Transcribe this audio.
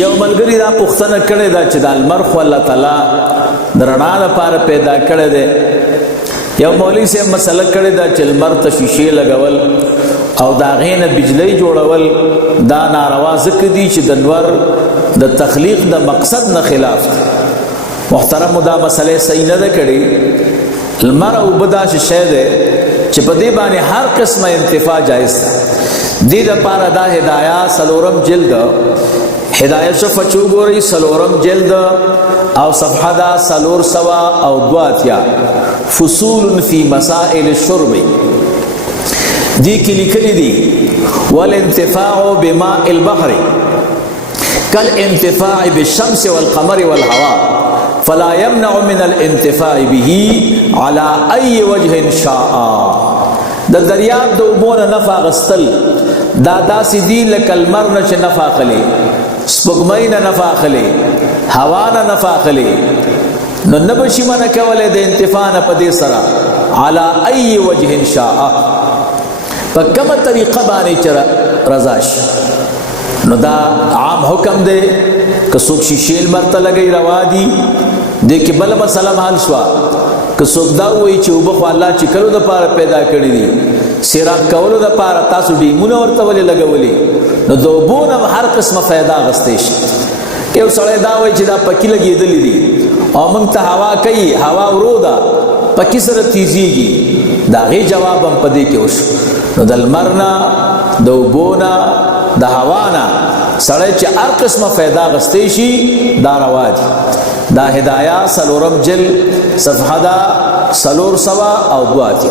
یو ملګری دا پوښتنه کړې ده چې د لمر خو الله تعالی د رڼا لپاره پیدا کړی دی. یو مولوي صاحب مسله کړې ده چې لمر ته شیشې لګول او د هغې نه بجلی جوړول دا ناروا ځکه دي چې د نور د تخلیق د مقصد نه خلاف دی. محترمو دا مسله صحیح نه ده کړې. لمر او اوبه داسې شی دی چې په دې باندې هر قسمه انتفاع جایز ده. دې دپاره دا هدایه څلورم جلد هدایت صفحه چې وګورئ څلورم جلد او صفحه دا 482 فصول فی مسائل الشرب دی کې لیکلي دي والانتفاع بماء البحر كالانتفاع بالشمس والقمر والهواء فلا يمنع من الانتفاع به على اي وجه شاء. د دریاب د اوبو نه نفع اخیستل دا داسې دي لکه لمر نه چې نفع اخلي، سپوږمۍ نه نفع اخلي، هوا نه نفع اخلي، نو نه به شي منع کولی د انتفاع نه په دې سره على اي وجه شاء، په کومه طریقه باندې چې رضا شي. نو دا عام حکم دی. که څوک شیشې لمر ته لګوي روا دي. دې کې بله مسله حل شوه. که څوک دا ووایي چې اوبه خو الله چیکلو دپاره پیدا کړي دي، سیراب کولو دپاره تاسو ډیمونه ورته ولې لګولي، نو د اوبو نه هر قسمه فایده اخیستی شي. یو سړی دا وایي چې دا پکې لګېدلي دي او موږ ته هوا کوي، هوا ورو ده، پکې سره تیزیږي، د هغې جواب هم په دې کې وشو. نو د لمر نه، د اوبو نه، د هوا نه سړی چې هر قسمه فایده اخیستی شي دا روا دي. دا هدایه څلورم جلد صفحه دا 482.